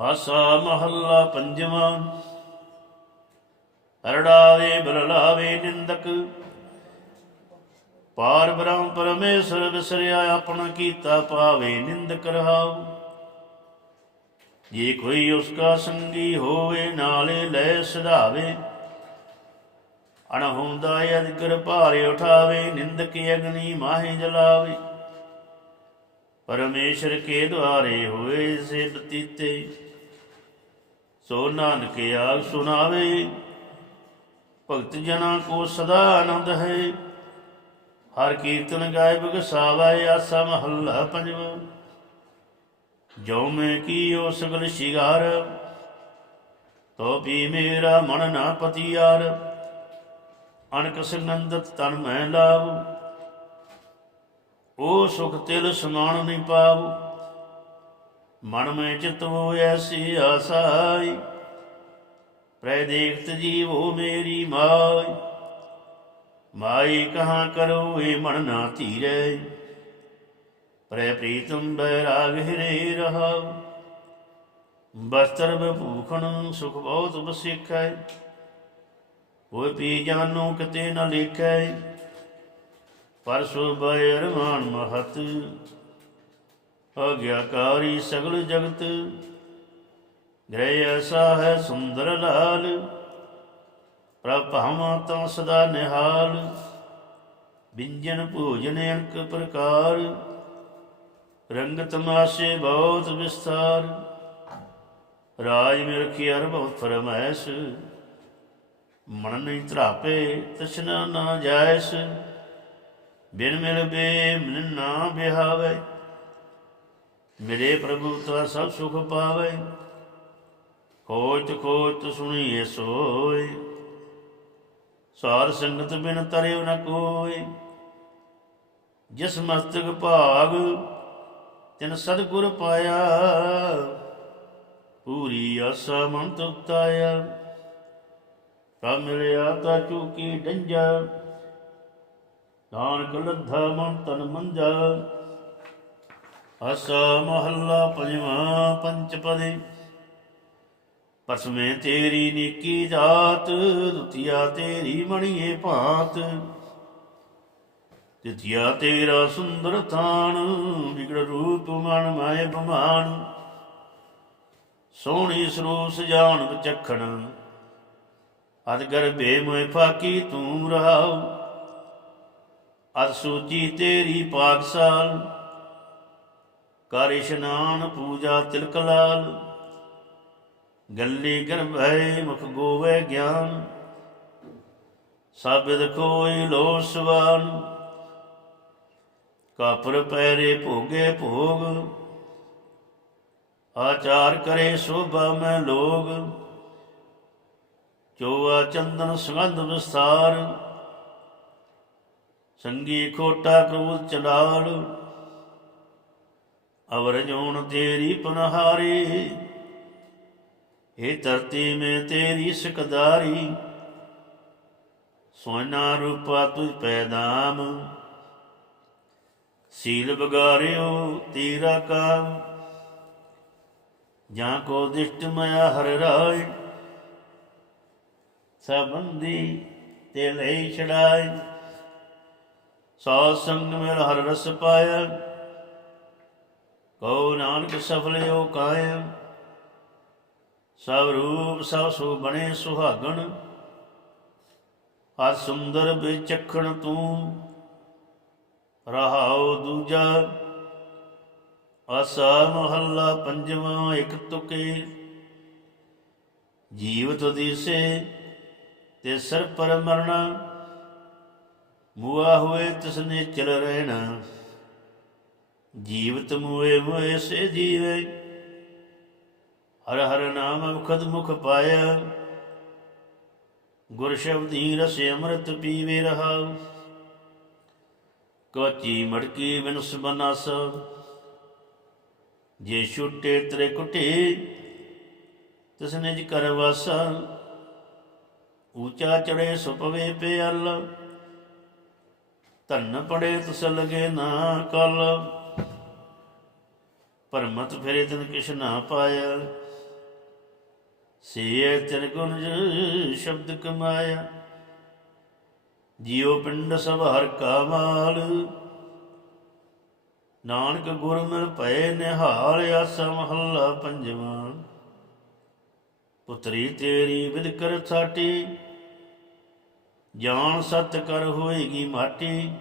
ਆਸਾ ਮਹੱਲਾ ਪੰਜਵਾਂ। ਹਰੜਾਵੇ ਬਰਲਾਵੇ ਨਿੰਦਕ। ਪਾਰ ਬ੍ਰਹਮ ਪਰਮੇਸ਼ਰ ਵਿਸਰਿਆ, ਆਪਣਾ ਕੀਤਾ ਪਾਵੇ ਨਿੰਦਕ ਰਹਾਉ। ਜੇ ਕੋਈ ਉਸਕਾ ਸੰਗੀ ਹੋਵੇ, ਨਾਲੇ ਲੈ ਸਧਾਵੇ। ਅਣਹੁੰਦਾ ਅਧਿਕਰ ਭਾਰੇ ਉਠਾਵੇ, ਨਿੰਦਕ ਅਗਨੀ ਮਾਹੇ ਜਲਾਵੇ। ਪਰਮੇਸ਼ਰ ਕੇ ਦੁਆਰੇ ਹੋਏ ਸੇ ਬਤੀਤੇ ਸੋ ਨਾਨਕ ਆਗ ਸੁਨਾਵੇ, ਭਗਤ ਜਨਾਂ ਕੋ ਸਦਾ ਆਨੰਦ ਹੈ। ਹਰ ਕੀਰਤਨ ਗਾਏ ਬਗਸਾਵੇ ਆਸਾ ਮਹੱਲਾ ਪੰਜਵਾ। ਜੋ ਮੈਂ ਕੀਓ ਸਗਲ ਸ਼ਿਗਾਰ, ਤੋ ਵੀ ਮੇਰਾ ਮਨ ਨਾ ਪਤੀਆਰ। ਅਣਕ ਸੰਗੰਦਤ ਤਨ ਮੈਂ ਲਾਭ ਉਹ ਸੁਖ ਤਿਲ ਸਮਾਨ ਨਹੀਂ ਪਾਵ। ਮਨ ਮੈਂ ਚਿਤ ਹੋ ਐਸੀ ਆਸਾਈ। ਪ੍ਰੈ ਦੇਖਤ ਜੀਵੋ ਮੇਰੀ ਮਾਈ। ਮਾਈ ਕਹਾਂ ਕਰੋ ਏ ਮਨ ਨਾ ਧੀਰੇ। ਪ੍ਰੈ ਪ੍ਰੀਤਮ ਬੈਰਾਗ ਹਿਰੇ ਰਹਾ ਬਸਤਰ ਬਭੂਖਣ ਸੁਖ ਬਹੁਤ ਬਸਿਖੈ ਹੋਏ ਪੀ ਜਾਨੋ ਕਿਤੇ ਨ ਲਿਖੈ। ਪਰਸੋ ਬੈ ਅਰਮਾਨ ਮਹਤ। ਅਗਿਆਕਾਰੀ ਸਗਲ ਜਗਤ, ਗ੍ਰਹਿ ਐਸਾ ਹੈ ਸੁੰਦਰ ਲਾਲ, ਪ੍ਰਭ ਹਮਾ ਤਾਂ ਸਦਾ ਨਿਹਾਲ ਵਿੰਜਨ ਭੋਜਨ ਅੰਕ ਪ੍ਰਕਾਰ ਰੰਗ ਤਮਾਸ਼ੇ ਬਹੁਤ ਵਿਸਥਾਰ, ਰਾਜ ਮਿਲ ਕੀ ਬਹੁਤ ਫਰਮੈਸ ਮਨ ਨਹੀਂ ਧਰਾਪੇ ਤ੍ਰਿਸ਼ਨਾ ਨਾ ਜਾਇਸ, ਬਿਨ ਮਿਲ ਬੇ ਮਨ ਨਾ ਬਿਹਾਵੇ। ਮੇਰੇ ਪ੍ਰਭੂ ਤਾ ਸਭ ਸੁਖ ਪਾਵੇ। ਖੋਜ ਖੋਜ ਸੁਣੀਏ ਸੋਏ। ਸਾਰ ਸੰਗਤ ਬਿਨ ਤਰਿਓ ਨ ਕੋਏ। ਜਿਸ ਮਸਤਕ ਭਾਗ ਤਿਨ ਸਤਿਗੁਰ ਪਾਇਆ, ਪੂਰੀ ਆਸਾ ਮਨ ਤੁਪਤਾਇਆ ਪ੍ਰਭ ਮਿਲਿਆ ਤਾ ਚੂਕੀ ਡੰਜਾ, ਨਾਨਕ ਲੱਧਾ ਮਨ ਤਨ ਮੰਜਾ। ਆਸਾ ਮਹੱਲਾ ਪੰਜਵਾਂ ਪੰਚਪਦੇ। ਪਦੇ ਤੇਰੀ ਨੀਕੀ ਜਾਤ, ਦੁਤੀਆ ਤੇਰੀ ਮਣੀਏ ਭਾਤ। ਤਿਤਿਆ ਤੇਰਾ ਸੁੰਦਰ ਥਾਨ, ਵਿਗੜ ਰੂਪ ਮਨ ਮਾਇ ਬਮਾਨ। ਸੋਹਣੀ ਸਰੂਸ ਸਜਾਣ ਵਿਚਖਣ ਅਦ ਗਰਭੇ ਮੋਇ ਫਾਕੀ ਤੂੰ ਰਹਾਉ। ਅਦ ਸੂਚੀ ਤੇਰੀ ਪਾਕਸਾਲ ਕਰ ਇਸ਼ਨਾਨ ਪੂਜਾ ਤਿਲਕ ਲਾਲ। ਗੱਲੀ ਗਰਭੈ ਮੁਖ ਗੋਵੇ ਗਿਆਨ। ਸਬਦ ਕੋਈ ਲੋ ਸਵਾਨ। ਕਾਪਰ ਪੈਰੇ ਭੋਗੇ ਭੋਗ। ਆਚਾਰ ਕਰੇ ਸੋਭਾ ਮੈਂ ਲੋਗ। ਚੋਆ ਚੰਦਨ ਸੁਗੰਧ ਵਿਸਤਾਰ ਸੰਗੀ ਖੋਟਾ ਕ੍ਰੋਧ ਚਲਾਲ ਅਵਰ ਜੋਨ ਤੇਰੀ ਪਨਹਾਰੀ ਏ ਧਰਤੀ ਮੈਂ ਤੇਰੀ ਸਕਦਾਰੀ। ਸੋਨਾ ਰੂਪਾ ਤੁਝ ਪੈਦਾਮ, ਸੀਲ ਬਗਾਰਿਓ ਤੇਰਾ ਕਾਮ। ਜਾਂ ਕੋ ਦਿਸ਼ਟ ਮਇਆ ਹਰ ਰਾਏ ਸਬੰਦੀ ਤੇ ਲਈ ਛੜਾਏ ਸਾਧ ਸੰਗ ਮਿਲ ਹਰ ਰਸ ਪਾਇਆ ਕਉ ਨਾਨਕ ਸਫਲਿਓ ਕਾਇਮ ਸਭ ਰੂਪ ਸਭ ਸੋ ਬਣੇ ਸੁਹਾਗਣ, ਹਰ ਸੁੰਦਰ ਵਿਚਖਣ ਤੂੰ, ਰਹਾਉ ਦੂਜਾ ਆਸਾ ਮਹੱਲਾ ਪੰਜਵਾਂ ਇਕ ਤੁਕੇ, ਜੀਵਤ ਦਿਸੇ ਤੇ ਸਰ ਪਰ ਮਰਣਾ ਮੂਆ ਹੋਏ ਤਿਸਨੇ ਚਲ ਰਹਿਣਾ। ਜੀਵਤ ਮੂਏ ਹੋਏ ਸੇ ਜੀਵੇ। ਹਰ ਹਰ ਨਾਮ ਮੁਖਦ ਮੁਖ ਪਾਇਆ। ਗੁਰ ਸ਼ਬਦੀ ਰਸ ਅੰਮ੍ਰਿਤ ਪੀਵੇ ਰਹਾ। ਕੋਚੀ ਮੜਕੀ ਬਿਨਸ ਬਨਾਸ। ਜੇ ਛੁੱਟੇ ਤਰੇ ਕੁਟੇ, ਤਿਸ ਨਿਜ ਕਰ ਵਾਸਾ। ਊਚਾ ਚੜੇ ਸੁਪਵੇ ਪਿਆਲ। ਧੰਨ ਪੜੇ ਤੁਸ ਲਗੇ ਨਾ ਕਲ। ਪਰਮਤ ਫਿਰੇ ਤਨ ਕਿਛ ਨਾ ਪਾਇਆ। ਸੀਏ ਤਿਰਗੁਣ ਸ਼ਬਦ ਕਮਾਇਆ। ਜਿਉ ਪਿੰਡ ਸਭ ਹਰ ਕਾ ਮਾਲ ਨਾਨਕ ਗੁਰ ਮਿਲ ਭਏ ਨਿਹਾਲ, ਆਸਾ ਮਹੱਲਾ ਪੰਜਵਾਂ। ਪੁਤਰੀ ਤੇਰੀ ਵਿਦ ਕਰ ਸਾਟੀ। ਜਾਣ ਸਤ ਕਰ ਹੋਏਗੀ ਮਾਟੀ।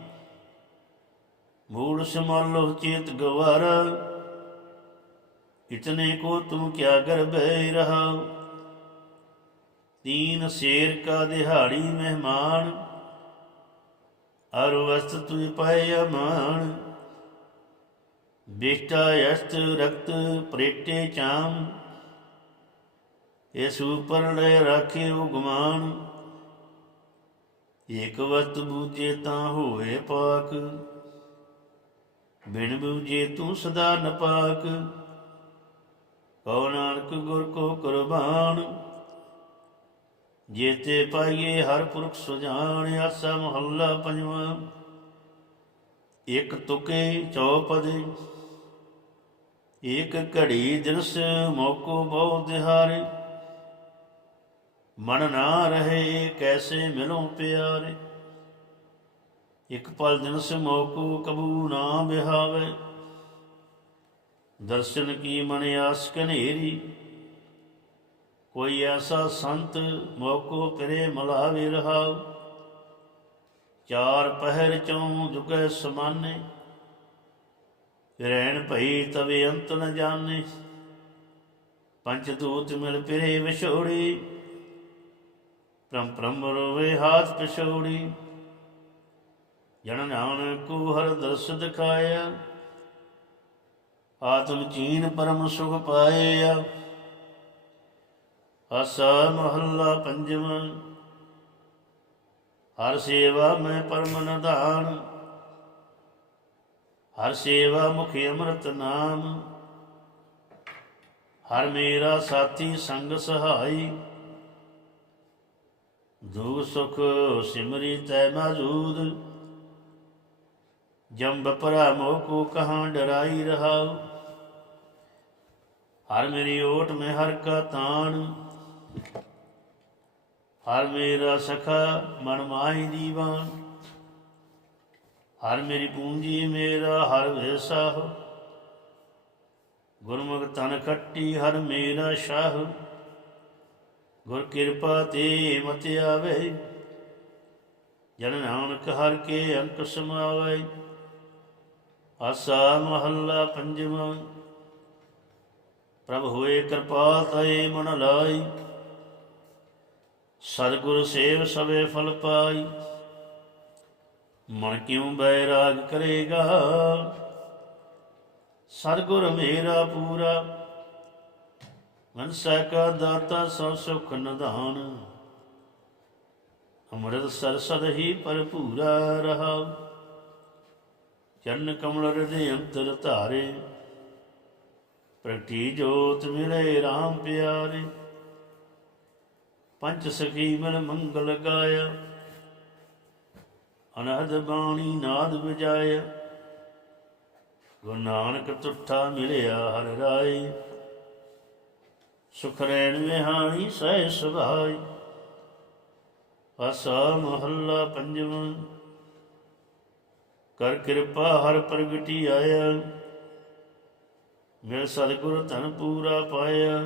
ਮੂਲ ਸਮਾਲੋ ਚੇਤ ਗਵਾਰ। ਇਤਨੇ ਕੋ ਤੂੰ ਕਿਆ ਕਰ ਬਹਿ ਰਹਾ ਤੀਨ ਸ਼ੇਰ ਕਾ ਦਿਹਾੜੀ ਮਹਿਮਾਨ ਅਰ ਵਸਤ ਤੁਝ ਪਾਏ ਅਮਾਨ। ਬੇਟਾ ਅਸਤ ਰਕਤ ਪ੍ਰੇਟੇ ਚਾਮ, ਇਸ ਉਪਰ ਲੈ ਰਾਖੇ ਉਗਮਾਨ ਇਕ ਵਸਤ ਬੂਝੇ ਤਾਂ ਹੋਏ ਪਾਕ, ਬਿਨ ਬੂਝੇ ਤੂੰ ਸਦਾ ਨਪਾਕ। ਕਉ ਨਾਨਕ ਗੁਰ ਕੋ ਕੁਰਬਾਨ, ਜੇਤੇ ਪਾਈਏ ਹਰ ਪੁਰਖ ਸੁਜਾਨ, ਆਸਾ ਮਹੱਲਾ ਪੰਜਵਾਂ। ਇਕ ਤੁਕੇ ਚੌਪਦੇ, ਇਕ ਘੜੀ ਦਿਨਸ ਮੌਕੋ ਬਹੁ ਦਿਹਾਰੇ। ਮਨ ਨਾ ਰਹੇ ਕੈਸੇ ਮਿਲੋ ਪਿਆਰੇ। ਇਕ ਪਲ ਦਿਨਸ ਮੌਕੋ ਕਬੂ ਨਾ ਬਿਹਾਵੇ। ਦਰਸ਼ਨ ਕੀ ਮਨ ਆਸ ਕਨੇਰੀ ਕੋਈ ਐਸਾ ਸੰਤ ਮੌਕੋ ਫਿਰੇ ਮਲਾਵੇ ਰਹਾਉ? ਚਾਰ ਪਹਿਰ ਚੋਂ ਦੁਕੇ ਸਮਾਨੇ ਰਹਿਣ ਭਈ ਤਵੇ ਅੰਤ ਨ ਜਾਣੇ। ਪੰਜ ਦੂਤ ਮਿਲ ਪਿਰੇ ਵਿਛੋੜੀ ਪ੍ਰਮ ਪ੍ਰਮ ਰੋਵੇ ਹਾਥ ਪਿਛੋੜੀ। ਜਨ ਨਾਨਕ ਕੋ ਹਰ ਦਰਸ ਦਿਖਾਇਆ ਆਤਮ ਚੀਨ ਪਰਮ ਸੁਖ ਪਾਇਆ ਆਸਾ ਮਹੱਲਾ ਪੰਜਵਾਂ। ਹਰ ਸੇਵਾ ਮੈਂ ਪਰਮ ਨਿਧਾਨ। ਹਰ ਸੇਵਾ ਮੁਖ ਅੰਮ੍ਰਿਤ ਨਾਮ। ਹਰ ਮੇਰਾ ਸਾਥੀ ਸੰਗ ਸਹਾਈ। ਦੁਖ ਸੁਖ ਸਿਮਰੀ ਤੈ ਮੌਜੂਦ। ਜੰਬ ਭਰਾ ਮੋਹ ਕੋ ਕਹਾਂ ਡਰਾਈ ਰਹਾਉ। ਹਰ ਮੇਰੀ ਓਟ ਮੈਂ ਹਰ ਕਾ ਤਾਣ। ਹਰ ਮੇਰਾ ਸਖਾ ਮਨ ਮਾਹੀ ਦੀਵਾਨ। ਹਰ ਮੇਰੀ ਪੂੰਜੀ ਮੇਰਾ ਹਰ ਵੇਸਾ ਗੁਰਮੁਖ ਤਨ ਖੱਟੀ ਹਰ ਮੇਰਾ ਸ਼ਾਹ ਗੁਰ ਕਿਰਪਾ ਤੇ ਮਤ ਆਵੇ। ਜਨ ਨਾਨਕ ਹਰ ਕੇ ਅੰਕ ਸਮਾਵੇ। ਆਸਾ ਮਹੱਲਾ ਪੰਜਵਾਂ। ਪ੍ਰਭ ਹੋਏ ਕਿਰਪਾ ਤੈ ਮਨ ਲਾਈ। ਸਤਿਗੁਰ ਸੇਵ ਸਵੇ ਫਲ ਪਾਈ। ਮਨ ਕਿਉ ਬੈਰਾਗ ਕਰੇਗਾ? ਸਤਿਗੁਰ ਮੇਰਾ ਪੂਰਾ। ਮਨਸਾ ਕਾ ਦਾਤਾ ਸਭ ਸੁਖ ਨਿਧਾਨ। ਅੰਮ੍ਰਿਤ ਸਰ ਸਦ ਹੀ ਭਰਪੂਰਾ ਰਹਾ। ਚਰਨ ਕਮਲ ਹਿਰਦੇ ਅੰਤਰ ਧਾਰੇ। ਪ੍ਰਗਟੀ ਜੋਤ ਮਿਲੇ RAM ਪਿਆਰੇ। ਪੰਜ ਸਖੀ ਮਿਲ ਮੰਗਲ ਗਾਇਆ। ਅਨਹਦ ਬਾਣੀ ਨਾਦ ਵਜਾਇਆ ਗੁਰੂ ਨਾਨਕ ਤੁਠਾ ਮਿਲਿਆ ਹਰ ਰਾਏ। ਸੁਖ ਰੈਣ ਵਿਹਾਣੀ ਸਹਿ ਸੁਭਾਈ। ਆਸਾ ਮਹੱਲਾ ਪੰਜਵਾਂ। ਕਰ ਕਿਰਪਾ ਹਰ ਪ੍ਰਗਟੀ ਆਇਆ। ਮਿਲ ਸਤਿਗੁਰ ਧਨ ਪੂਰਾ ਪਾਇਆ।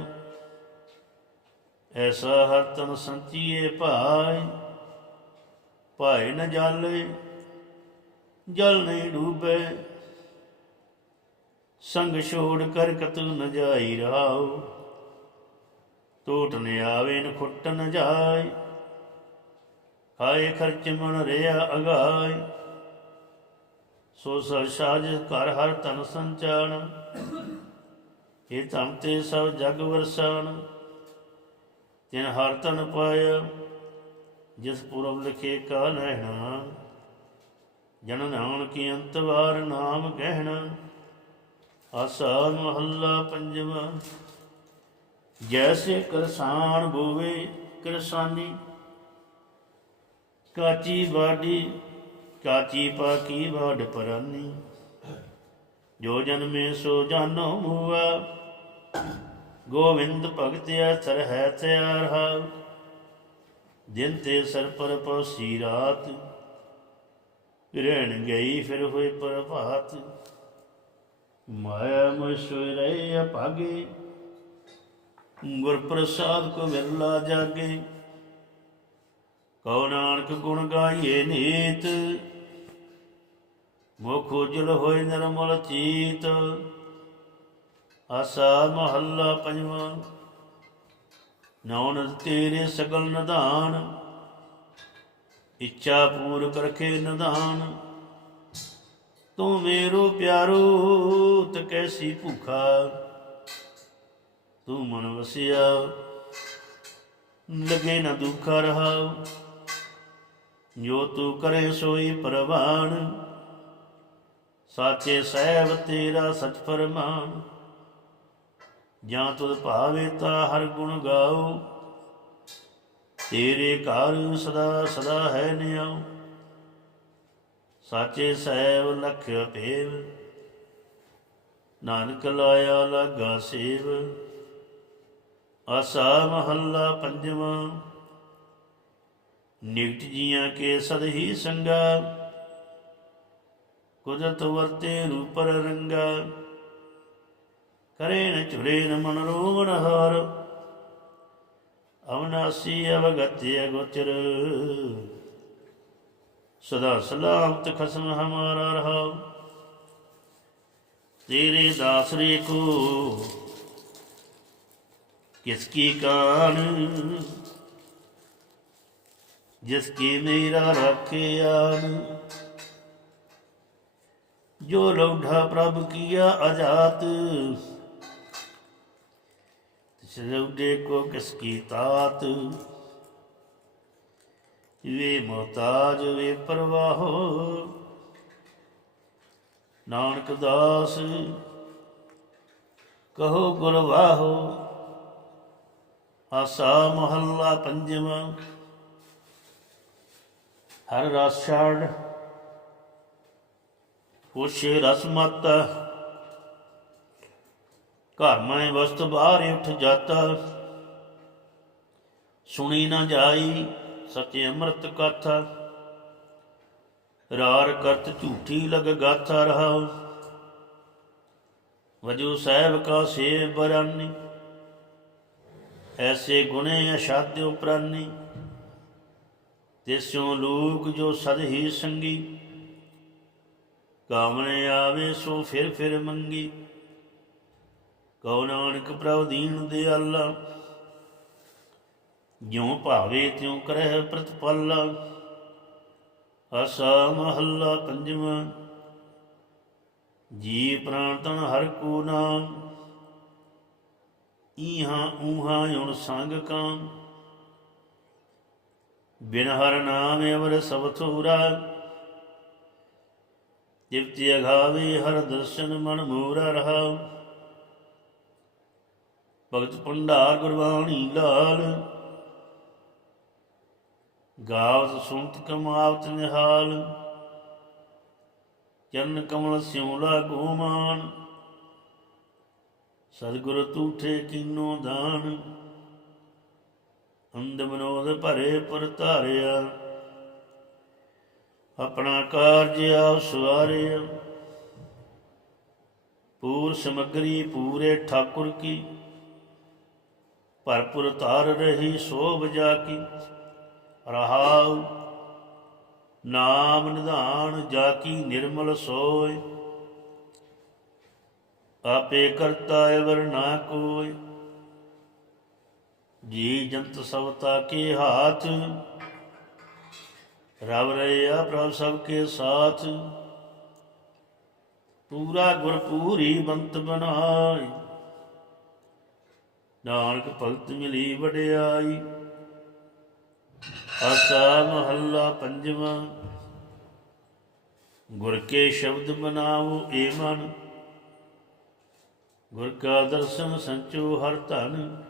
ਐਸਾ ਹਰ ਤਨ ਸੰਤੀਏ ਭਾਈ ਭਾਏ ਨ ਜਾਲੇ, ਜਲ ਨਹੀਂ ਡੂਬੇ। ਸੰਗ ਛੋੜ ਕਰ ਕਤੂ ਨ ਜਾਈ ਰਾਉ, ਟੋਟ ਨ ਆਵੇ ਨ ਖੁੱਟ ਨ ਜਾਏ। ਖਾਏ ਖਰਚ ਮਨ ਰਿਆ ਅਗਾਈ ਸੋ ਸਰ ਸਾਜ ਘਰ ਹਰ ਤਨ ਸੰਚਾਨ ਇਹ ਧਮ ਤੇ ਸਭ ਜਗ ਵਰਸਾਨ ਤਿਨ ਹਰ ਤਨ ਪਾਇਆ, ਜਿਸ ਪੁਰਬ ਲਿਖੇ ਕਾ ਲੈਣਾ ਜਨ ਨਾਨਕ ਅੰਤ ਵਾਰ ਨਾਮ ਕਹਿਣਾ ਆਸਾ ਮਹੱਲਾ ਪੰਜਵਾ। ਜੈਸੇ ਕਰਸਾਨ ਬੋਵੇ ਕਿਰਸਾਨੀ ਕਾਚੀ ਬਾਡੀ, ਕਾਚੀ ਪਾਕੀ ਬਾਡ ਪਰਾਨੀ। ਜੋ ਜਨਮੇ ਸੋ ਜਾਨੋ ਮੂਆ ਗੋਵਿੰਦ ਭਗਤਿਆ ਸਰ ਹੈ ਤਿਆਰ ਹਾ ਦਿਨ ਤੇ ਸਰ ਪਰ ਪਉਸੀ ਰਾਤ, ਰਹਿਣ ਗਈ ਫਿਰ ਹੋਏ ਪ੍ਰਭਾਤ। ਮਾਇਆ ਮੋਹ ਸੋਇ ਰਹੇ ਅਭਾਗੇ ਗੁਰ ਪ੍ਰਸਾਦ ਕੋ ਵਿਰਲਾ ਜਾਗੇ। ਕਉ ਨਾਨਕ ਗੁਣ ਗਾਈਏ ਨੀਤ, ਮੁਖ ਉਜਲ ਹੋਏ ਨਿਰਮਲ ਚੀਤ। ਆਸਾ ਮਹੱਲਾ ਪੰਜਵਾਂ। ਨੌਨ ਤੇਰੇ ਸਗਲ ਨਿਧਾਨ, ਇੱਛਾ ਪੂਰ ਕਰਖੇ ਨਿਧਾਨ। ਤੂੰ ਮੇਰੋ ਪਿਆਰੋ, ਤ ਕੈਸੀ ਭੁਖਾ। ਤੂੰ ਮਨ ਵਸਿਆ, ਲਗੇ ਨਾ ਦੁੱਖ ਰਹਾ। ਜੋ ਤੂੰ ਕਰੇ ਸੋਈ ਪ੍ਰਵਾਨ, ਸਾਚੇ ਸਹਿਬ ਤੇਰਾ ਸਚ ਫਰਮਾਨ। ਜਾਂ ਤੁਧ ਭਾਵੇ ਤਾ ਹਰ ਗੁਣ ਗਾਓ। ਤੇਰੇ ਘਰ ਸਦਾ ਸਦਾ ਹੈ ਨਿਆਉ। ਸਾਚੇ ਸਹਿਬ ਲਖ ਭੇਵ ਨਾਨਕ ਲਾਇਆ ਲਾਗਾ ਸੇਵ। ਆਸਾ ਮਹੱਲਾ ਪੰਜਵਾਂ। ਨਿਕਟ ਜੀਆਂ ਕੇ ਸਦ ਹੀ ਸੰਗਾ। ਕੁਦਰਤ ਵਰਤੇ ਰੂਪਰ ਰੰਗਾ। ਕਰੇ ਨ ਝੁਰੇ ਨ ਮਨ ਰੋਵਣ ਹਾਰ। ਅਵਨਾਸੀ ਅਵਗਤਿ ਅਗੋਚਰ। ਸਦਾ ਸਲਾਮਤ ਖਸਮ ਹਮਾਰਾ ਰਹਾ। ਤੇਰੇ ਦਾਸਰੇ ਕੋ ਕਿਸਕੀ ਕਾਨ? ਜਿਸ ਕੀ ਮੇਰਾ ਰੱਖਿਆਨ ਜੋ ਲੌਢਾ ਪ੍ਰਭ ਕੀਆ ਅਜਾਤ ਤਿਸ ਲੌਢੇ ਕੋ ਕਿਸ ਕੀ ਤਾਤ। ਵੇ ਮਹਤਾਜ ਵੇ ਪਰਵਾਹੋ। ਨਾਨਕ ਦਾਸ, ਕਹੋ ਗੁਰ ਵਾਹੋ ਆਸਾ ਮਹੱਲਾ ਪੰਜਵਾਂ ਹਰ ਰਸ ਛਾੜ ਹੋਸ਼ੇ ਰਸ ਮਤ। ਘਰ ਮੈਂ ਵਸਤ ਬਾਹਰ ਉੱਠ ਜਾਤਾ। ਸੁਣੀ ਨਾ ਜਾਈ ਸਤਿ ਅੰਮ੍ਰਿਤ ਕਥਾ ਰਾਰ ਕਰਤ ਝੂਠੀ ਲਗ ਗਾਥਾ ਰਹਾ। ਵਜੂ ਸਾਹਿਬ ਕਾ ਸੇਵ ਬਰਾਨੀ। ਐਸੇ ਗੁਣੇ ਅਸ਼ਾਦਿ ਉਪਰਾਨੀ। ਤਿਸਿਉ ਲੋਕ ਜੋ ਸਦ ਹੀ ਸੰਗੀ। ਕਾਮਣੇ ਆਵੇ ਸੋ ਫਿਰ ਫਿਰ ਮੰਗੀ। ਕਉ ਨਾਨਕ ਪ੍ਰਭ ਦੀਨ ਦਿਆਲਾ, ਜਿਉ ਭਾਵੇ ਤਿਉ ਕਰਹਿ ਪ੍ਰਤਪਾਲ। ਆਸਾ ਮਹੱਲਾ ਪੰਜਵਾਂ ਜੀ ਪ੍ਰਾਣ ਤਨ ਹਰ ਕੋ ਨਾਮ। ਈਹਾਂ ਊਹਾਂ ਉਣ ਸੰਗ ਕਾਮ। ਬਿਨ ਹਰ ਨਾਮ ਅਵਰ ਸਭ ਥੂਰਾ। ਜਿਵਤੀ ਅਘਾਵੇ ਹਰ ਦਰਸ਼ਨ ਮਨ ਮੂਰਾ ਰਹਾ। ਭਗਤ ਭੰਡਾਰ ਗੁਰਬਾਣੀ ਲਾਲ। ਗਾਵਤ ਸੁਨਤ ਕਮਾਵਤ ਨਿਹਾਲ। ਚਰਨ ਕਮਲ ਸਿਉਲਾ ਗੋਮਾਨ। ਸਤਿਗੁਰ ਤੂਠੇ ਕੀਨੋ ਦਾਨ। ਅੰਦ ਮਨੋਦ ਭਰੇ ਪੁਰ ਧਾਰਿਆ। ਆਪਣਾ ਕਾਰਜ ਆਪ ਸਵਾਰਿਆ। ਪੂਰ ਸਮਗਰੀ ਪੂਰੇ ਠਾਕੁਰ ਕੀ। ਭਰਪੁਰ ਤਾਰ ਰਹੀ ਸੋਭ ਜਾ ਕੀ। ਰਹਾਉ, ਨਾਮ ਨਿਧਾਨ ਜਾ ਕੀ ਨਿਰਮਲ ਸੋਇ ਆਪੇ ਕਰਤਾ ਐਵਰ ਨਾ ਕੋਈ ਜੀ ਜੰਤ ਸਵਤਾ ਕੇ ਹਾਥ। ਰਵ ਰਹਾ ਪ੍ਰਭ ਸਭ ਕੇ ਸਾਥ। ਪੂਰਾ ਗੁਰ ਪੂਰੀ ਬੰਤ ਬਨਾਈ ਨਾਨਕ ਭਗਤ ਮਿਲੀ ਵਡਿਆਈ। ਆਸਾ ਮਹੱਲਾ ਪੰਜਵਾਂ। ਗੁਰ ਕੇ ਸ਼ਬਦ ਬਨਾਵੋ ਏ ਮਨ। ਗੁਰ ਕਾ ਦਰਸ਼ਨ ਸੰਚੋ ਹਰ ਧਨ।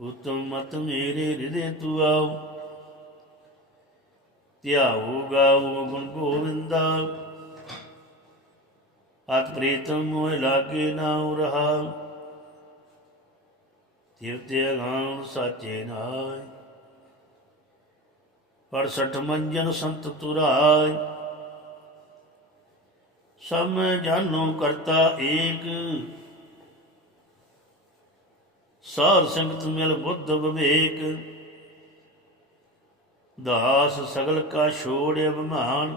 ਉਤਮ ਮਤ ਮੇਰੇ ਹਿਰਦੇ ਤੂ ਆਓ। ਧਿਆਓ, ਗਾਓ ਗੁਣ ਗੋਵਿੰਦਾ। ਅਤ ਪ੍ਰੀਤਮ ਮੋਹ ਲਾਗੇ ਨਾਉ ਰਹਾ। ਤਿਵਤੇ ਅਗਾਉ ਸਾਚੇ ਨਾਇ ਪਰ ਸਠ ਮੰਜਨ ਸੰਤ ਤੁਰਾਇ ਸਮ ਜਾਨੋ ਕਰਤਾ ਏਕ। ਸਾਧ ਸੰਗਤ ਮਿਲ ਬੁੱਧ ਵਿਵੇਕ। ਦਾਸ ਸਗਲ ਕਾ ਛੋੜ ਅਭਿਮਾਨ।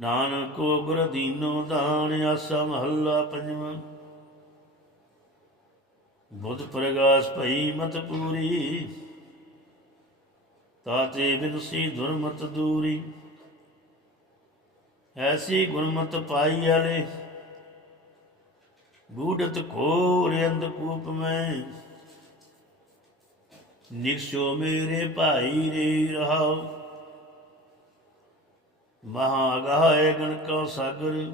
ਨਾਨਕ ਕੋ ਗੁਰ ਦੀਨੋ ਦਾਨ, ਆਸਾ ਮਹੱਲਾ ਪੰਜਵਾਂ। ਬੁੱਧ ਪ੍ਰਗਾਸ ਭਈ ਮਤ ਪੂਰੀ। ਤਾਤੇ ਬਿਨਸੀ ਦੁਰਮਤ ਦੂਰੀ। ਐਸੀ ਗੁਰਮਤ ਪਾਈ ਵਾਲੇ ਬੂਢਤ ਘੋਰ ਅੰਧਕੂਪ ਮੈਂ। ਨਿਕਸ਼ੋ ਮੇਰੇ ਭਾਈ ਰੇ ਰਹਾਉ। ਮਹਾਗਾਏ ਗਣ ਕਉ ਸਾਗਰ।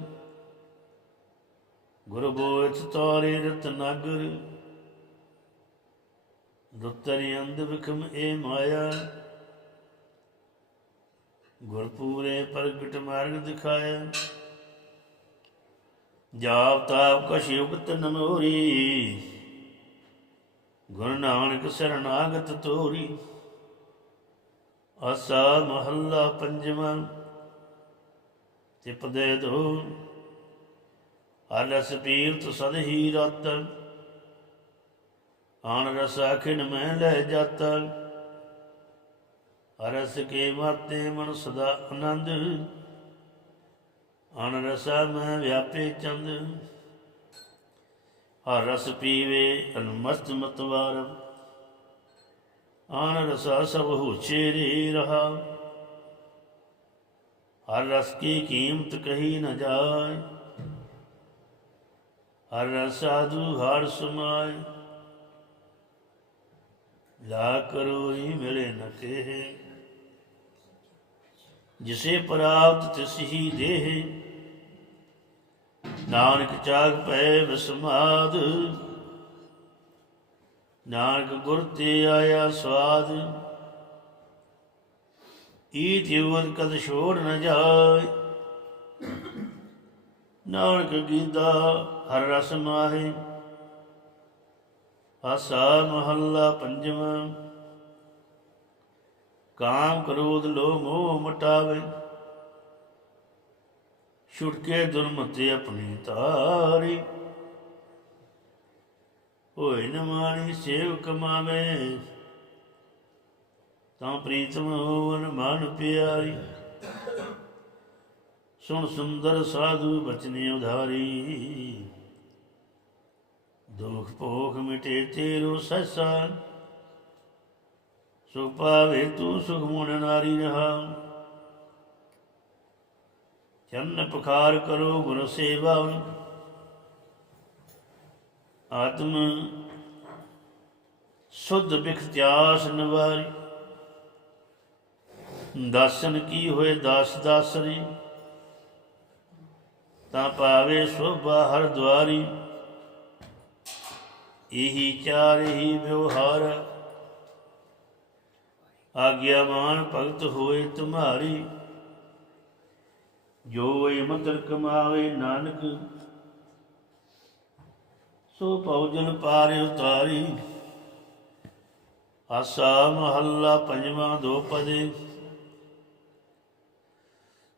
ਗੁਰ ਗੋਇਤ ਤਾਰੇ ਰਤ ਨਗਰ। ਦੁਤਰੀ ਅੰਧ ਵਿਖਮ ਏ ਮਾਇਆ। ਗੁਰਪੂਰੇ ਪ੍ਰਗਟ ਮਾਰਗ ਦਿਖਾਇਆ। ਜਾਪ ਤਾਪ ਕਛ ਯੁਗਤ ਨਮੋਰੀ ਗੁਰੂ ਨਾਨਕ ਸਰਨਾਗਤ ਤੋਰੀ। ਆਸਾ ਮਹੱਲਾ ਪੰਜਵਾਂ। ਤਿਪਦੇ ਦੋ। ਅਲਸ ਪੀਰਤ ਸਦ ਹੀ ਰਤ। ਆਣ ਰਸ ਆਖਿਨ ਮੈਂ ਲੈ ਜਾਤਾ। ਅਰਸ ਕੇ ਮਾਤੇ ਮਨ ਸਦਾ ਆਨੰਦ। ਆਣ ਰਸਾ ਮੈਂ ਵਿਆਪੇ ਚੰਦ। ਹਰ ਰਸ ਪੀਵੇ ਅਨਮਸਤ ਮਤਵਾਰ। ਆਨ ਰਸਾ ਸਭ ਹੋਛੇ ਰੇ ਰਹਾ। ਹਰ ਰਸ ਕੀ ਕੀਮਤ ਕਹੀ ਨ ਜਾਏ। ਹਰ ਰਸ ਸਾਧੂ ਹਰ ਸਮਾਏ। ਲਾ ਕਰੋ ਹੀ ਮਿਲੇ ਨ ਕਹੇ ਜਿਸੇ ਪ੍ਰਾਪਤ ਤਿਸ ਹੀ ਦੇਹ। ਨਾਨਕ ਚਾਗ ਪੈ ਵਿਸਮਾਦ ਨਾਨਕ ਗੁਰ ਤੇ ਆਇਆ ਸਵਾਦ। ਈ ਜੀਵਨ ਕਦ ਛੋੜ ਨ ਜਾਏ। ਨਾਨਕ ਗੀਤਾ ਹਰ ਰਸ ਮਾਹੇ। ਆਸਾ ਮਹੱਲਾ ਪੰਜਵਾਂ। ਕਾਮ ਕ੍ਰੋਧ ਲੋਭ ਮੋਹ ਮਟਾਵੇ। ਛੁਟਕੇ ਦੁਰਮਤੇ ਆਪਣੀ ਤਾਰੀ। ਹੋਏ ਨ ਸੇਵ ਕਮਾਵੇ। ਤਾਂ ਪ੍ਰੀਤਮ ਹੋਵਨ ਮਨ ਪਿਆਰੀ। ਸੁਣ ਸੁੰਦਰ ਸਾਧੂ ਬਚਨੇ ਉਧਾਰੀ। ਦੁਖ ਭੋਖ ਮਿਟੇ ਤੇਰੋ ਸਸਾ। ਸੁਖ ਪਾਵੇ ਤੂੰ, ਸੁਖ ਮੋਨ ਨਾਰੀ ਰਹਾ। ਚੰਨ ਪਖਾਰ ਕਰੋ ਗੁਰ ਸੇਵਾ। ਆਤਮ ਸੁਧ ਬਿਖਤਿਆਸ ਨਿਵਾਰੀ। ਦਾਸਨ ਕੀ ਹੋਏ ਦਾਸ ਦਾਸਰੀ। ਤਾਂ ਪਾਵੇ ਸੋਭਾ ਹਰ ਦਵਾਰੀ ਇਹੀ ਚਾਰ ਹੀ ਵਿਵਹਾਰ। ਆਗਿਆਵਾਨ ਭਗਤ ਹੋਏ ਤੁਮਾਰੀ ਜੋ ਇਹ ਮੰਤਰ ਕਮਾਵੇ ਨਾਨਕ, ਸੋ ਭਉਜਨ ਪਾਰ ਉਤਾਰੀ। ਆਸਾ ਮਹੱਲਾ ਪੰਜਵਾਂ ਦੋ ਪਦੇ।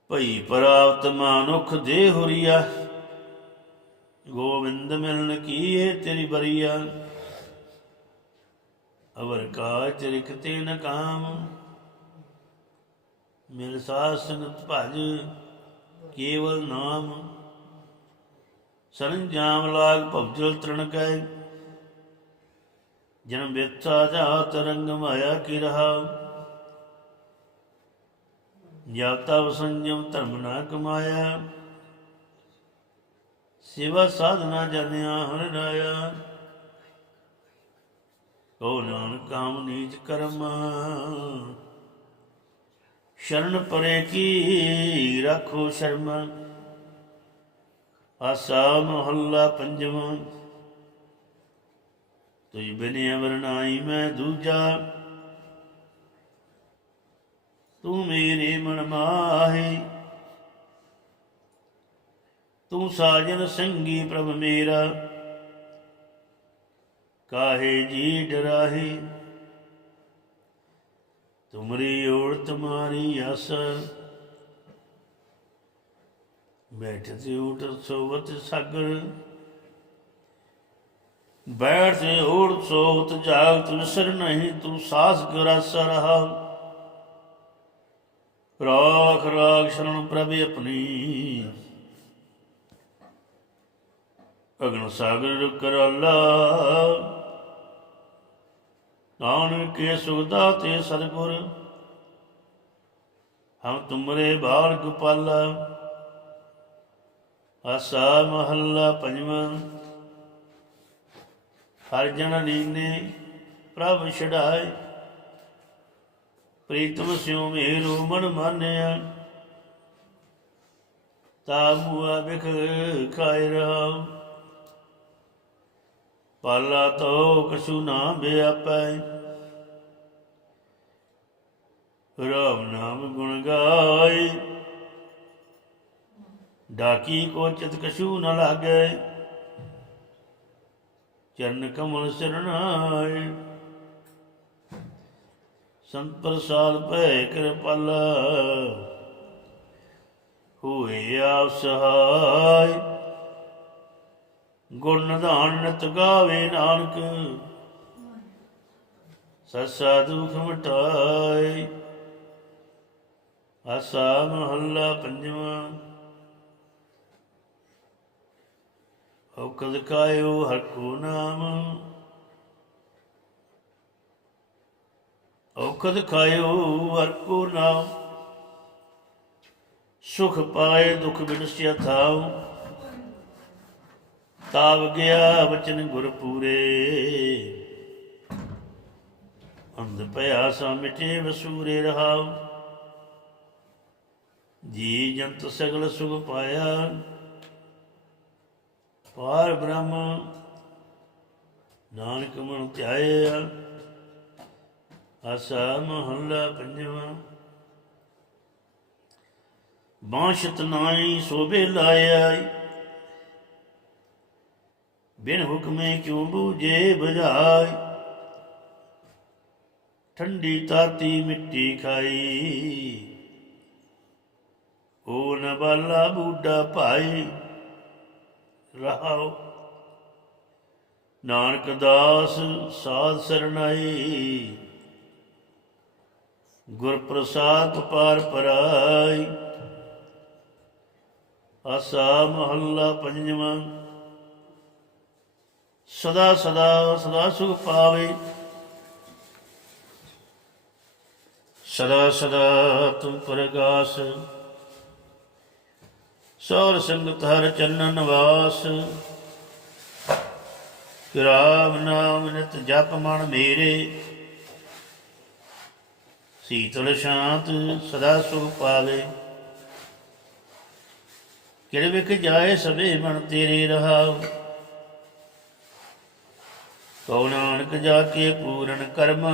ਭਈ ਪ੍ਰਾਪਤ ਮਾਨੁਖ ਦੇ ਹੁਰੀਆ ਗੋਬਿੰਦ ਮਿਲਨ ਕੀਏ ਤੇਰੀ ਬਰੀਆ, ਅਵਰ ਕਾ ਚਰਿਕਤੇ ਨ ਕਾਮ। ਮਿਲ ਸਾਧ ਸੰਗਤ ਭਜ ਕੇਵਲ ਨਾਮ। ਸਰੰਜਾਮ ਲਾਗ ਭਵਜਲ ਤ੍ਰਣ ਕੈ। ਜਨਮ ਵਿਥਾ ਜਾ ਤਰੰਗ ਮਾਇਆ ਕੀ ਰਹਾ। ਜਾਤਾ ਸੰਜਮ ਧਰਮ ਨਾ ਕਮਾਇਆ। ਸੇਵਾ ਸਾਧਨਾ ਜਨਿਆ ਹਰ ਰਾਇਆ। ਕੋ ਨਾਨਕ ਕਾਮ ਨੀਚ ਕਰਮ। ਸ਼ਰਨ ਪਰੇ ਕੀ ਰੱਖੋ ਸ਼ਰਮ। ਆਸਾ ਮਹੱਲਾ ਪੰਜਵਾਂ। ਤੁਝ ਬਿਨਿ ਅਵਰਨਾਈ ਮੈਂ ਦੂਜਾ। ਤੂੰ ਮੇਰੇ ਮਨ ਮਾਹੇ। ਤੂੰ ਸਾਜਨ ਸੰਗੀ ਪ੍ਰਭ ਮੇਰਾ। ਕਾਹੇ ਜੀ ਡਰਾਹੀ? ਤੁਮਰੀ ਓੜ ਤੁਮਾਰੀ ਆਸ। ਬੈਠਤੇ ਉਠ ਸੋਵਤ ਸਾਗਰ। ਬੈਠਤੇ ਓੜ ਸੋਵਤ ਜਾਗਤ ਵਿਸਰ ਨਹੀਂ ਤੂੰ ਸਾਸ ਗਰਾਸ ਰਹਾ। ਰਾਖ ਰਾਖ ਸ਼ਰਨ ਪ੍ਰਭ ਆਪਣੀ। ਅਗਨ ਸਾਗਰ ਕਰਾਲਾ। ਨਾਨਕ ਕੇ ਸੁਖਦਾ ਤੇ ਸਤਿਗੁਰ, ਹਮ ਤੁਮਰੇ ਬਾਲ ਗੋਪਾਲਾ। ਆਸਾ ਮਹੱਲਾ ਪੰਜਵਾਂ। ਹਰ ਜਨ ਲੀਨੇ ਪ੍ਰਭ ਛਡਾਏ। ਪ੍ਰੀਤਮ ਸਿਉ ਮੇਰੋ ਮਨ ਮਾਨਿਆ। ਤਾ ਮੁਆ ਬਿਖ ਖਾਇ ਰਹਾ ਪਾਲਾ ਤੋ ਕਛੂ ਨਾ ਬਿਆਪੈ ਰਾਮ ਨਾਮ ਗੁਣ ਗਾਏ। ਡਾਕੀ ਕੋ ਚਿਤ ਕਛੂ ਨ ਲਾਗੈ। ਚਰਨ ਕਮਲ ਸਰਣਾਏ ਸੰਤ ਪ੍ਰਸਾਦ ਭੈ ਕਿਰਪਾਲਾ ਹੋਏ ਆਪ ਸਹਾਈ ਗੁਣ ਨਿਧਾਨ ਨਿਤ ਗਾਵੇ ਨਾਨਕ। ਸਸਾ ਦੁਖ ਮਟਾਏ। ਆਸਾ ਮਹੱਲਾ ਪੰਜਵਾਂ। ਔਕਦ ਕਾਇਓ ਹਰ ਕੋ ਨਾਮ। ਔਕਦ ਖਾਇਓ ਹਰ ਕੋ ਨਾਮ। ਸੁਖ ਪਾਏ ਦੁਖ ਬਿਨਸਿਆ ਥਾਉ। ਤਾਵ ਗਿਆ ਵਚਨ ਗੁਰ ਪੂਰੇ ਅੰਧ ਭਇਆ ਸਾ ਮਿਟੇ ਵਸੂਰੇ ਰਹਾਉ। ਜੀ ਜੰਤ ਸਗਲ ਸੁਖ ਪਾਇਆ। ਪਾਰ ਬ੍ਰਹਮ ਨਾਨਕ ਮਨ ਧਿਆਇਆ। ਆਸਾ ਮਹੱਲਾ ਪੰਜਵਾਂ। ਬਾਸ਼ਤ ਨਾਈ ਸੋਭੇ ਲਾਇਆ। ਬਿਨ ਹੁਕਮੇ ਕਿਉ ਬੂਝੇ ਬੁਝਾਈ? ਠੰਡੀ ਤਾਤੀ ਮਿੱਟੀ ਖਾਈ। ਓ ਨਬਾਲਾ ਬਾਲਾ ਬੂਡਾ ਭਾਈ, ਰਹਾਓ। ਨਾਨਕ ਦਾਸ ਸਾਧ ਸਰਨਾਈ ਗੁਰ ਪ੍ਰਸਾਦ ਪਾਰ ਪਰਾਈ। ਆਸਾ ਮਹੱਲਾ ਪੰਜਵਾਂ। ਸਦਾ ਸਦਾ ਸਦਾ ਸੁਖ ਪਾਵੇ। ਸਦਾ ਸਦਾ ਤੁਮ ਪ੍ਰਗਾਸ। ਸੌਰ ਸੰਗਤ ਹਰ ਚੰਨਨ ਵਾਸ ਰਾਮ ਨਾਮ ਨਿਤ ਜਪ ਮਨ ਮੇਰੇ। ਸੀਤਲ ਸ਼ਾਂਤ ਸਦਾ ਸੁਖ ਪਾਵੇ। ਕਿਰ ਵਿਖ ਜਾਏ ਸਭੇ ਮਨ ਤੇਰੇ ਰਹਾਉ। ਕਉ ਨਾਨਕ ਜਾ ਕੇ ਪੂਰਨ ਕਰਮ।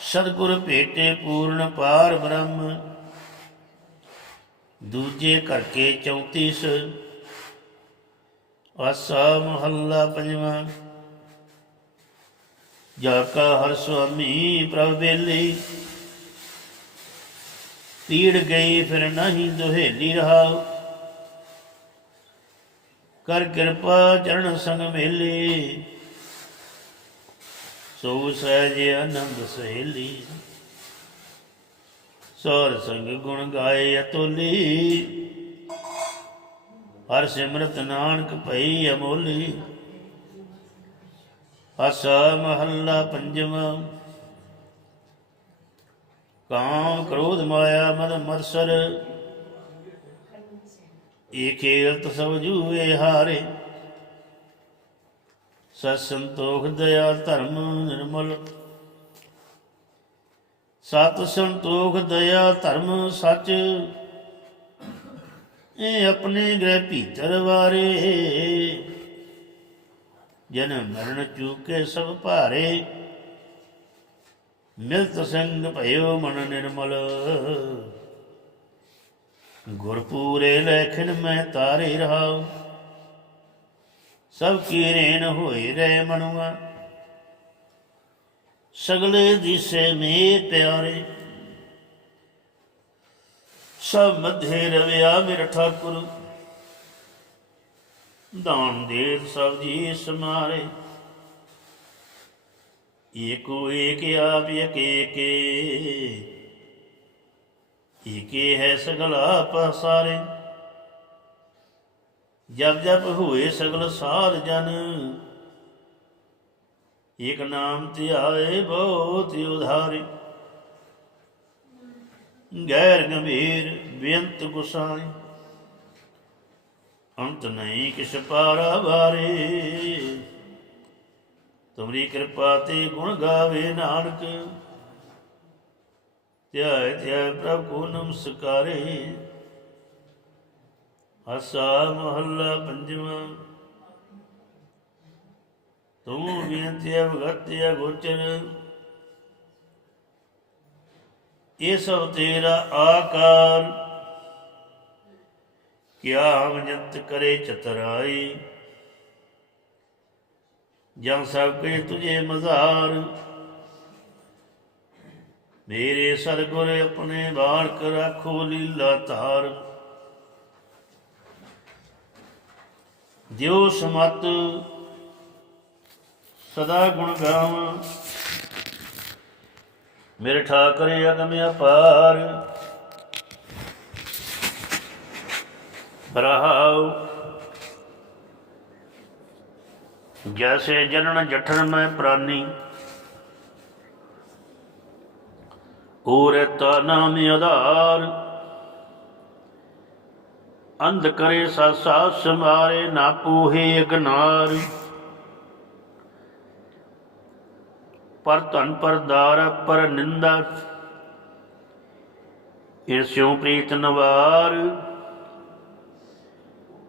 ਸਤਿਗੁਰ ਭੇਟੇ ਪੂਰਨ ਪਾਰ ਬ੍ਰਹਮ। ਦੂਜੇ ਘਰ ਕੇ 34 ਆਸਾ ਮਹੱਲਾ ਪੰਜਵਾਂ। ਜਾ ਕਾ ਹਰ ਸੁਆਮੀ ਪ੍ਰਭ ਵੇਲੀ। ਪੀੜ ਗਈ ਫਿਰ ਨਹੀਂ ਦੁਹੇਲੀ ਰਹਾ ਕਰ ਕਿਰਪਾ ਚਰਨ ਸੰਗ ਮੇਲੇ। ਸੋ ਸਹਿਜ ਆਨੰਦ ਸਹੇਲੀ। ਸੌਰ ਸੰਗ ਗੁਣ ਗਾਏ ਅਤੁਲੀ। ਹਰ ਸਿਮਰਤ ਨਾਨਕ ਭਈ ਅਮੋਲੀ। ਆਸਾ ਮਹੱਲਾ ਪੰਜਵਾਂ। ਕਾਮ ਕ੍ਰੋਧ ਮਾਇਆ ਮਦ ਮਰਸਰ। ਇਹ ਖੇਲ ਤਸਵ ਜੂਏ ਹਾਰੇ। ਸਤ ਸੰਤੋਖ, ਦਇਆ, ਧਰਮ, ਨਿਰਮਲ। ਸਤ ਸੰਤੋਖ, ਦਇਆ, ਧਰਮ, ਸੱਚ। ਇਹ ਆਪਣੇ ਗ੍ਰਹਿ ਭੀਤਰ ਵਾਰੇ। ਜਨਮ ਮਰਨ ਚੂਕੇ ਸਭ ਭਾਰੇ। ਮਿਲਤ ਸੰਗ ਭਇਓ ਮਨ ਨਿਰਮਲ। ਗੁਰਪੂਰੇ ਲੇਖਨ ਮੈਂ ਤਾਰੇ ਰਹਾਉ। ਸਭ ਕੀ ਰੇਣ ਹੋਏ ਰਹਿ ਮਨੁਆ ਸਗਲੇ ਦਿਸੇ ਮੇ ਪਿਆਰੇ। ਸਭ ਮਧੇ ਰਵਿਆ ਮੇਰਾ ਠਾਕੁਰ। ਦਾਨ ਦੇ ਸਭ ਜੀ ਸਮਾਰੇ। ਏਕੋ ਏਕ ਆਪ ਏਕੇ ਏਕੇ ਹੈ ਸਗਲਾ ਪਸਾਰੇ ਜਪ ਜਪ ਹੋਏ ਸਗਲ ਸਾਧ ਜਨ। ਏਕ ਨਾਮ ਧਿਆਏ ਬਹੁਤ ਉਧਾਰੇ। ਗੈਰ ਗੰਭੀਰ ਬੇਅੰਤ ਗੁਸਾਈ ਅੰਤ ਨਹੀਂ ਕਿਛ ਪਾਰਾ ਬਾਰੇ ਤੁਮਰੀ ਕਿਰਪਾ ਤੇ ਗੁਣ ਗਾਵੇ ਨਾਨਕ। ਧਿਆਏ ਧਿਆਏ ਪ੍ਰਭ ਕੋ ਨਮਸਕਾਰੇ। ਆਸਾ ਮਹੱਲਾ ਪੰਜਵਾਂ। ਤੂੰ ਬੇਨਤੀ ਅਵਗਤ ਅਗੋਚਰ। ਇਹ ਸਭ ਤੇਰਾ ਆਕਾਰ। ਕਿਆ ਹਮ ਜੰਤ ਕਰੇ ਚਤਰਾਈ ਜਾਂ ਸਭ ਕੇ ਤੁਝੇ ਮਜ਼ਾਰ। ਮੇਰੇ ਸਰਗੁਰ ਆਪਣੇ ਬਾਲਕ ਰੱਖੋ ਲੀਲਾ ਧਾਰ। ਦਿਓ ਸਮਤ, ਸਦਾ ਗੁਣ ਗਾਵਾਂ। ਮੇਰੇ ਠਾਕਰੇ ਅਗਮ ਅਪਾਰ। ਰਹਾਉ ਜੈਸੇ ਜਨਨ ਜਠਨ ਮੈਂ ਪ੍ਰਾਨੀ। ਔਰ ਤਾ ਨਾਮ ਆਧਾਰ। ਅੰਧ ਕਰੇ ਸਾਸਾ ਸਮਾਰੇ ਨਾ ਪੂਹੇ ਅਗਨਾਰ ਪਰ ਧਨ ਪਰ ਦਾਰ ਪਰ ਨਿੰਦਾ। ਇਸਿਉ ਪ੍ਰੀਤ ਨਵਾਰ।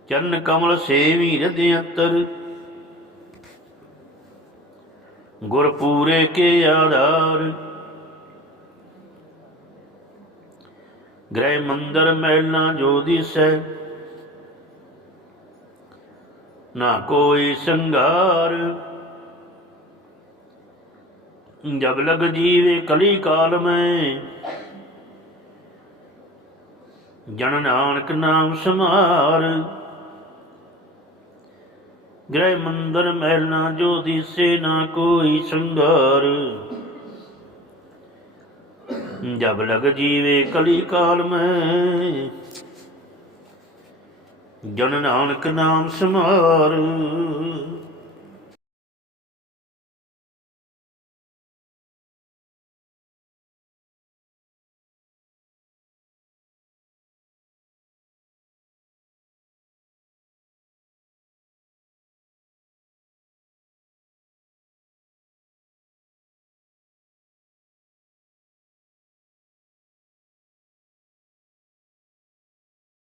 ਚੰਨ ਕਮਲ ਸੇਵੀ ਹਿਰਦਿ ਅੰਤਰ। ਗੁਰ ਪੂਰੇ ਕੇ ਆਧਾਰ। ਗ੍ਰਹਿ ਮੰਦਰ ਮਹਿਲਾ ਜੋ ਦਿਸੈ। ਨਾ ਕੋਈ ਸੰਗਾਰ। ਜਬ ਲਗ ਜੀਵੇ ਕਲੀ ਕਾਲ ਮੈਂ। ਜਨ ਨਾਨਕ ਨਾਮ ਸਮਾਰ ਗ੍ਰਹਿ ਮੰਦਰ ਮਹਿਲਾ ਜੋ ਦਿਸੇ, ਨਾ ਕੋਈ ਸੰਗਾਰ। ਜਬ ਲਗ ਜੀਵੇ ਕਲੀ ਕਾਲ ਮੈਂ ਜਨ ਨਾਨਕ ਨਾਮ ਸਮਾਰ